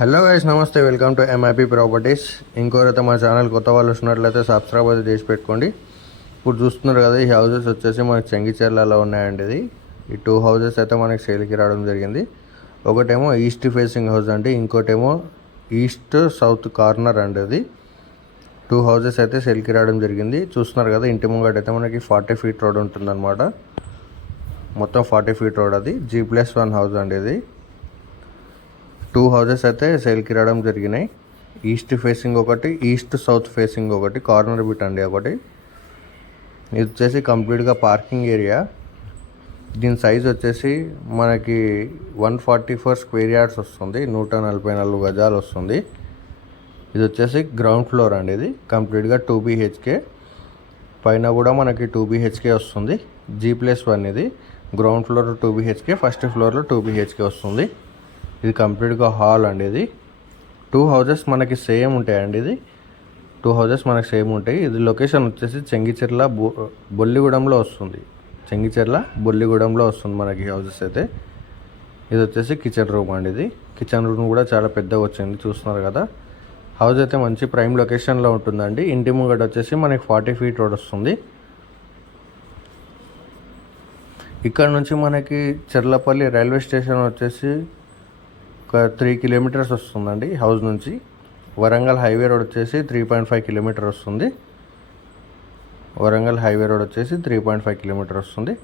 Hello guys, నమస్తే. Welcome to MIP properties. ఇంకోరైతే మా ఛానల్ కొత్త వాళ్ళు వస్తున్నట్లయితే సబ్స్క్రైబ్ అయితే చేసి పెట్టుకోండి. ఇప్పుడు చూస్తున్నారు కదా, ఈ హౌసెస్ వచ్చేసి మనకి చెంగిచెర్లలో ఉన్నాయండి. ఈ 2 హౌసెస్ అయితే మనకి సేల్కి రావడం జరిగింది. ఒకటేమో ఈస్ట్ ఫేసింగ్ హౌస్ అండి, ఇంకోటేమో ఈస్ట్ సౌత్ కార్నర్ అండి. అది 2 హౌసెస్ అయితే సేల్కి రావడం జరిగింది. చూస్తున్నారు కదా, ఇంటి ముంగట అయితే మనకి 40 ఫీట్ రోడ్ ఉంటుందన్నమాట. మొత్తం 40 ఫీట్ రోడ్. అది G+1 హౌస్ అండి. ఇది 2 హౌసెస్ అయితే సేల్కి రావడం జరిగినాయి. ఈస్ట్ ఫేసింగ్ ఒకటి, ఈస్ట్ సౌత్ ఫేసింగ్ ఒకటి, కార్నర్ బిట్ అండి ఒకటి. ఇది వచ్చేసి కంప్లీట్గా పార్కింగ్ ఏరియా. దీని సైజ్ వచ్చేసి మనకి 144 స్క్వేర్ యార్డ్స్ వస్తుంది, 144 గజాలు వస్తుంది. ఇది వచ్చేసి గ్రౌండ్ ఫ్లోర్ అండి. ఇది కంప్లీట్గా 2 BHK, పైన కూడా మనకి 2 BHK వస్తుంది. G+1 ఇది గ్రౌండ్ ఫ్లోర్ 2 BHK, ఫస్ట్ ఫ్లోర్లో 2 BHK వస్తుంది. ఇది కంప్లీట్గా హాల్ అండి. ఇది 2 హౌసెస్ మనకి సేమ్ ఉంటాయండి. ఇది 2 హౌసెస్ మనకి సేమ్ ఉంటాయి. ఇది లొకేషన్ వచ్చేసి చెంగిచెర్ల బొల్లిగూడెంలో వస్తుంది. చెంగిచెర్ల బొల్లిగూడెంలో వస్తుంది మనకి హౌసెస్ అయితే. ఇది వచ్చేసి కిచెన్ రూమ్ అండి. ఇది కిచెన్ రూమ్ కూడా చాలా పెద్దగా వచ్చింది, చూస్తున్నారు కదా. హౌస్ అయితే మంచి ప్రైమ్ లొకేషన్లో ఉంటుందండి. ఇంటి ముంగట వచ్చేసి మనకి 40 ఫీట్ రోడ్ వస్తుంది. ఇక్కడ నుంచి మనకి చెర్లపల్లి రైల్వే స్టేషన్ వచ్చేసి ఒక 3 కిలోమీటర్స్ వస్తుందండి హౌస్ నుంచి. వరంగల్ హైవే రోడ్ వచ్చేసి 3.5 కిలోమీటర్ వస్తుంది. వరంగల్ హైవే రోడ్ వచ్చేసి 3.5 కిలోమీటర్ వస్తుంది.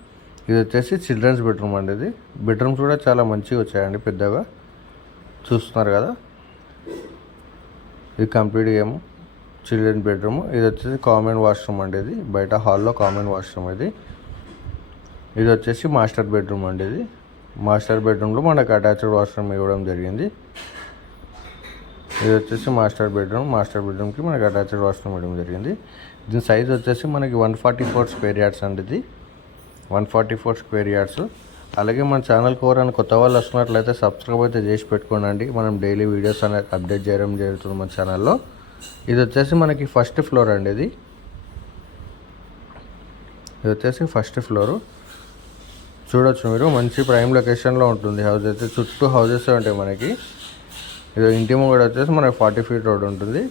ఇది వచ్చేసి చిల్డ్రన్స్ బెడ్రూమ్ అండి. ఇది బెడ్రూమ్స్ కూడా చాలా మంచిగా వచ్చాయండి, పెద్దగా. చూస్తున్నారు కదా, ఇది కంప్లీట్గా ఏమో చిల్డ్రన్ బెడ్రూమ్. ఇది వచ్చేసి కామన్ వాష్రూమ్ అండి. ఇది బయట హాల్లో కామన్ వాష్రూమ్. ఇది వచ్చేసి మాస్టర్ బెడ్రూమ్ అండి. ఇది మాస్టర్ బెడ్రూమ్లో మనకు అటాచ్డ్ వాష్రూమ్ ఇవ్వడం జరిగింది. ఇది వచ్చేసి మాస్టర్ బెడ్రూమ్కి మనకి అటాచ్డ్ వాష్రూమ్ ఇవ్వడం జరిగింది. దీని సైజ్ వచ్చేసి మనకి 144 స్క్వేర్ యార్డ్స్ అండి. ఇది 144 స్క్వేర్ యార్డ్స్. అలాగే మన ఛానల్కి ఎవరైనా కొత్త వాళ్ళు వస్తున్నట్లయితే సబ్స్క్రైబ్ అయితే చేసి పెట్టుకోండి. మనం డైలీ వీడియోస్ అనేది అప్డేట్ చేయడం జరుగుతుంది మన ఛానల్లో. ఇది వచ్చేసి మనకి ఫస్ట్ ఫ్లోర్ అండి. ఇది వచ్చేసి ఫస్ట్ ఫ్లోరు. చూడొచ్చు మీరు, మంచి ప్రైమ్ లొకేషన్లో ఉంటుంది హౌస్ అయితే. చుట్టూ హౌసెస్ ఉంటాయి మనకి. ఇది ఇంటి ముంగడ వచ్చేసి మనకి 40 ఫీట్ రోడ్ ఉంటుంది.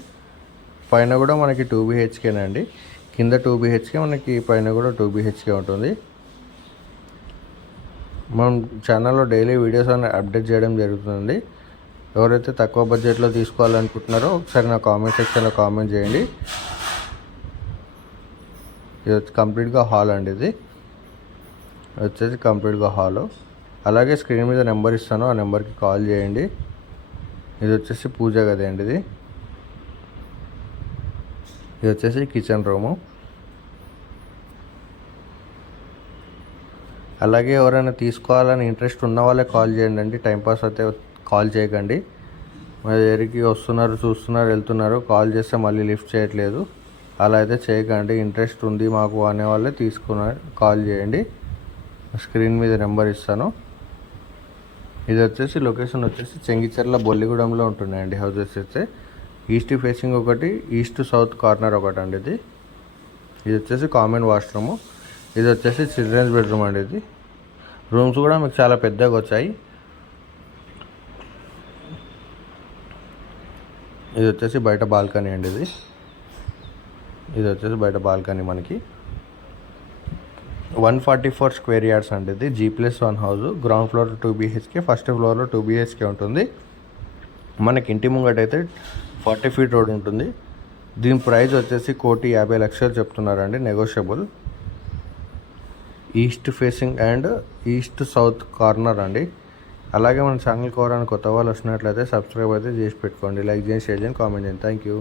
పైన కూడా మనకి 2 BHKనండి. కింద 2 BHK, మనకి పైన కూడా 2 BHK ఉంటుంది. మనం ఛానల్లో డైలీ వీడియోస్ అని అప్డేట్ చేయడం జరుగుతుంది. ఎవరైతే తక్కువ బడ్జెట్లో తీసుకోవాలనుకుంటున్నారో ఒకసారి నా కామెంట్ సెక్షన్లో కామెంట్ చేయండి. ఇది కంప్లీట్గా హాల్ అండి. ఇది వచ్చేసి కంప్లీట్గా హాలు. అలాగే స్క్రీన్ మీద నెంబర్ ఇస్తాను, ఆ నెంబర్కి కాల్ చేయండి. ఇది వచ్చేసి పూజ గది అండి. ఇది వచ్చేసి కిచెన్ రూము. అలాగే ఎవరైనా తీసుకోవాలని ఇంట్రెస్ట్ ఉన్న వాళ్ళే కాల్ చేయండి అండి. టైంపాస్ అయితే కాల్ చేయకండి. మా దగ్గరికి వస్తున్నారు, చూస్తున్నారు, వెళ్తున్నారు, కాల్ చేస్తే మళ్ళీ లిఫ్ట్ చేయట్లేదు. అలా అయితే చేయకండి. ఇంట్రెస్ట్ ఉంది మాకు అనే వాళ్ళే కాల్ చేయండి. స్క్రీన్ మీద నెంబర్ ఇస్తాను. ఇది వచ్చేసి లొకేషన్ వచ్చేసి చెంగిచెర్ల బొల్లిగూడెంలో ఉంటున్నాయండి హౌసెస్ అయితే. ఈస్ట్ ఫేసింగ్ ఒకటి, ఈస్ట్ సౌత్ కార్నర్ ఒకటి అండి. ఇది వచ్చేసి కామన్ వాష్రూము. ఇది వచ్చేసి చిల్డ్రన్స్ బెడ్రూమ్ అండి. ఇది రూమ్స్ కూడా మీకు చాలా పెద్దగా వచ్చాయి. ఇది వచ్చేసి బయట బాల్కనీ అండి. ఇది వచ్చేసి బయట బాల్కనీ మనకి 144 స్క్వేర్ యార్డ్స్ అండి. ఇది G+1 house. Ground floor 2 BHK, first ఫ్లోర్లో 2 BHK ఉంటుంది. మనకి ఇంటి ముంగట అయితే 40 ఫీట్ రోడ్ ఉంటుంది. దీని ప్రైస్ వచ్చేసి 1,50,00,000 చెప్తున్నారండి, negotiable. East facing and east south corner అండి. అలాగే మన ఛానల్ కోరాని కొత్త వాళ్ళు వచ్చినట్లయితే సబ్స్క్రైబ్ అయితే చేసి పెట్టుకోండి. లైక్ చేయండి, షేర్ చేయండి, కామెంట్ చేయండి. Thank you.